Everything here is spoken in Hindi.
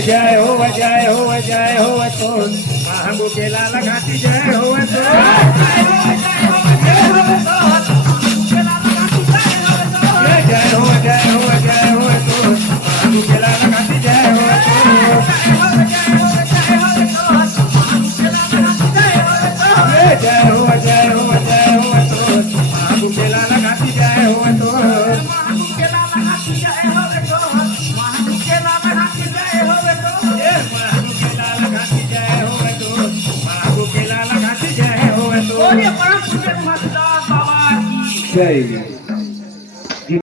जय हो जय हो जय हो तो महागु के लाल घाटी जय हो तो जय हो जय हो जय हो तो जय हो जय हो जय हो तो महागु के लाल घाटी जय हो तो जय हो जय हो जय हो तो महागु के लाल घाटी जय हो तो महागु के लाल घाटी जय हो तो महागु के लाल घाटी जय हो तो महागु के लाल घाटी जय हो तो महागु के लाल घाटी जय हो तो परम पूज्य महाराज बाबा की जय